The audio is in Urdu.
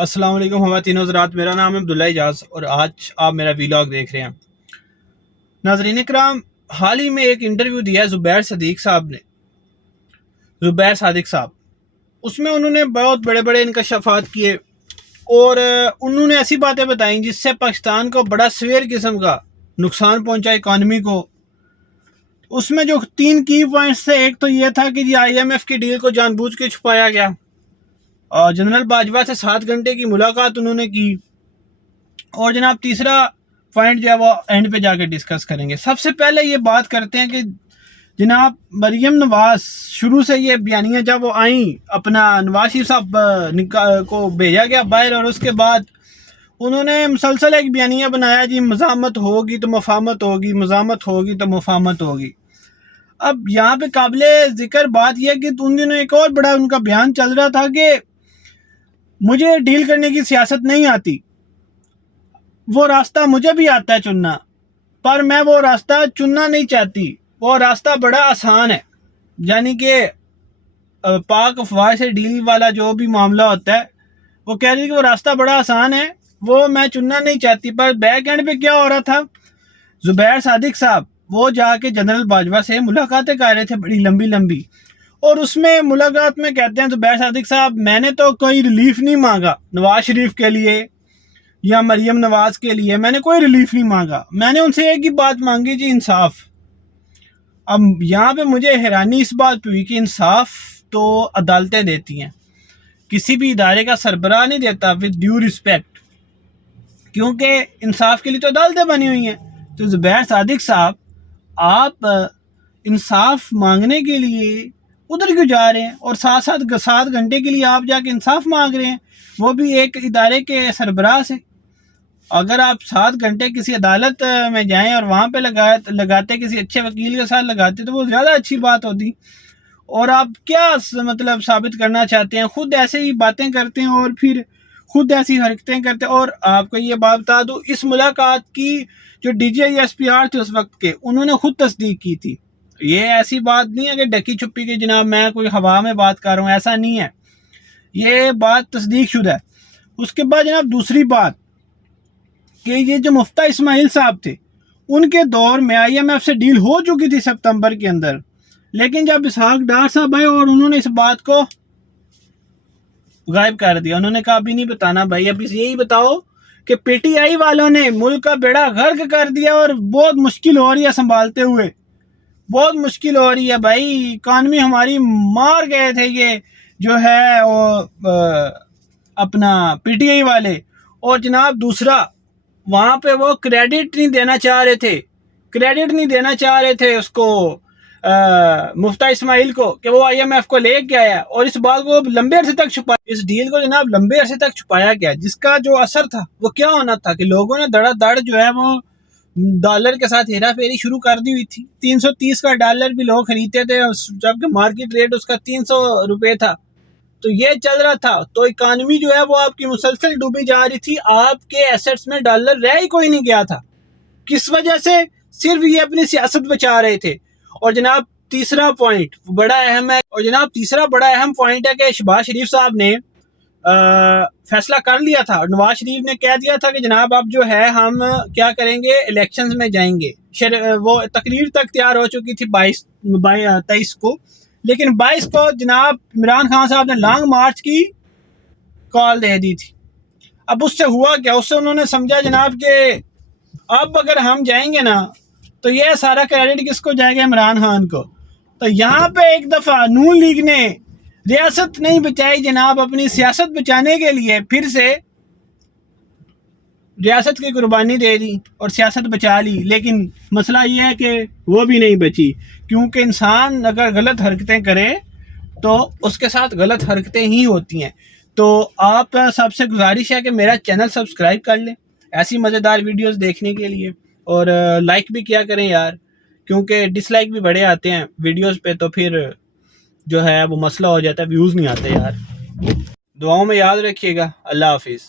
السلام علیکم خواتین و حضرات، میرا نام ہے عبداللہ اجاز اور آج آپ میرا ویلاگ دیکھ رہے ہیں۔ ناظرین اکرام، حال ہی میں ایک انٹرویو دیا ہے زبیر صادق صاحب، اس میں انہوں نے بہت بڑے بڑے انکشافات کیے اور انہوں نے ایسی باتیں بتائیں جس سے پاکستان کو بڑا سویر قسم کا نقصان پہنچا اکانومی کو۔ اس میں جو 3 کی پوائنٹس تھے، ایک تو یہ تھا کہ IMF کی ڈیل کو جان بوجھ کے چھپایا گیا، اور جنرل باجوہ سے 7 گھنٹے کی ملاقات انہوں نے کی، اور جناب تیسرا پوائنٹ جو ہے وہ اینڈ پہ جا کے ڈسکس کریں گے۔ سب سے پہلے یہ بات کرتے ہیں کہ جناب مریم نواز شروع سے یہ بیانیہ جب وہ آئیں، اپنا نواز شریف صاحب کو بھیجا گیا باہر، اور اس کے بعد انہوں نے مسلسل ایک بیانیہ بنایا جی مزاحمت ہوگی تو مفاہمت ہوگی، مزاحمت ہوگی تو مفاہمت ہوگی۔ اب یہاں پہ قابل ذکر بات یہ کہ ان دنوں ایک اور بڑا ان کا بیان چل رہا تھا کہ مجھے ڈیل کرنے کی سیاست نہیں آتی، وہ راستہ مجھے بھی آتا ہے چننا، پر میں وہ راستہ چننا نہیں چاہتی، وہ راستہ بڑا آسان ہے۔ یعنی کہ پاک افواہ سے ڈیل والا جو بھی معاملہ ہوتا ہے، وہ کہہ رہی کہ وہ راستہ بڑا آسان ہے، وہ میں چننا نہیں چاہتی۔ پر بیک اینڈ پہ کیا ہو رہا تھا، زبیر صادق صاحب وہ جا کے جنرل باجوہ سے ملاقاتیں کر رہے تھے بڑی لمبی لمبی، اور اس میں ملاقات میں کہتے ہیں زبیر صادق صاحب میں نے تو کوئی ریلیف نہیں مانگا نواز شریف کے لیے یا مریم نواز کے لیے، میں نے کوئی ریلیف نہیں مانگا، میں نے ان سے ایک ہی بات مانگی جی انصاف۔ اب یہاں پہ مجھے حیرانی اس بات پہ ہوئی کہ انصاف تو عدالتیں دیتی ہیں، کسی بھی ادارے کا سربراہ نہیں دیتا with due respect، کیونکہ انصاف کے لیے تو عدالتیں بنی ہوئی ہیں۔ تو زبیر صادق صاحب آپ انصاف مانگنے کے لیے ادھر کیوں جا رہے ہیں، اور 7 گھنٹے کے لیے آپ جا کے انصاف مانگ رہے ہیں، وہ بھی ایک ادارے کے سربراہ سے؟ اگر آپ 7 گھنٹے کسی عدالت میں جائیں اور وہاں پہ لگاتے کسی اچھے وکیل کے ساتھ لگاتے تو وہ زیادہ اچھی بات ہوتی۔ اور آپ کیا مطلب ثابت کرنا چاہتے ہیں؟ خود ایسے ہی باتیں کرتے ہیں اور پھر خود ایسی حرکتیں کرتے ہیں۔ اور آپ کو یہ بات بتا دوں، اس ملاقات کی جو DGI/SPR تھے اس وقت کے، انہوں نے خود تصدیق کی تھی۔ یہ ایسی بات نہیں ہے کہ ڈکی چھپی کہ جناب میں کوئی ہوا میں بات کر رہا ہوں، ایسا نہیں ہے، یہ بات تصدیق شدہ ہے۔ اس کے بعد جناب دوسری بات کہ یہ جو مفتیٰ اسماعیل صاحب تھے، ان کے دور میں IMF سے ڈیل ہو چکی تھی ستمبر کے اندر، لیکن جب اسحاق ڈار صاحب آئے اور انہوں نے اس بات کو غائب کر دیا، انہوں نے کہا ابھی نہیں بتانا بھائی، اب یہی بتاؤ کہ PTI والوں نے ملک کا بیڑا غرق کر دیا اور بہت مشکل ہو رہی ہے سنبھالتے ہوئے، بہت مشکل ہو رہی ہے بھائی، اکانومی ہماری مار گئے تھے یہ جو ہے وہ اپنا PTI والے۔ اور جناب دوسرا، وہاں پہ وہ کریڈٹ نہیں دینا چاہ رہے تھے اس کو مفتیٰ اسماعیل کو کہ وہ IMF کو لے کے آیا، اور اس بات کو لمبے عرصے تک چھپایا، اس ڈیل کو جناب لمبے عرصے تک چھپایا گیا، جس کا جو اثر تھا وہ کیا ہونا تھا کہ لوگوں نے دڑا دڑ جو ہے وہ ڈالر کے ساتھ ہیرا پھیری شروع کر دی ہوئی تھی۔ 330 کا ڈالر بھی لوگ خریدتے تھے جبکہ مارکیٹ ریٹ اس کا 300 روپے تھا، تو یہ چل رہا تھا۔ تو اکانومی جو ہے وہ آپ کی مسلسل ڈوبی جا رہی تھی، آپ کے ایسٹس میں ڈالر رہ ہی کوئی نہیں گیا تھا۔ کس وجہ سے؟ صرف یہ اپنی سیاست بچا رہے تھے۔ اور جناب تیسرا پوائنٹ بڑا اہم ہے، پوائنٹ ہے کہ شہباز شریف صاحب نے فیصلہ کر لیا تھا، اور نواز شریف نے کہہ دیا تھا کہ جناب اب جو ہے ہم کیا کریں گے، الیکشنز میں جائیں گے۔ وہ تقریر تک تیار ہو چکی تھی 23 کو، لیکن 22 کو جناب عمران خان صاحب نے لانگ مارچ کی کال دے دی تھی۔ اب اس سے ہوا کیا، اس سے انہوں نے سمجھا جناب کہ اب اگر ہم جائیں گے نا تو یہ سارا کریڈٹ کس کو جائے گا، عمران خان کو۔ تو یہاں پہ ایک دفعہ نون لیگ نے ریاست نہیں بچائی جناب، اپنی سیاست بچانے کے لیے پھر سے ریاست کی قربانی دے دی اور سیاست بچا لی، لیکن مسئلہ یہ ہے کہ وہ بھی نہیں بچی، کیونکہ انسان اگر غلط حرکتیں کرے تو اس کے ساتھ غلط حرکتیں ہی ہوتی ہیں۔ تو آپ سب سے گزارش ہے کہ میرا چینل سبسکرائب کر لیں ایسی مزیدار ویڈیوز دیکھنے کے لیے، اور لائک بھی کیا کریں یار، کیونکہ ڈس لائک بھی بڑے آتے ہیں ویڈیوز پہ، تو پھر جو ہے وہ مسئلہ ہو جاتا ہے، ویوز نہیں آتے یار۔ دعاؤں میں یاد رکھیے گا۔ اللہ حافظ۔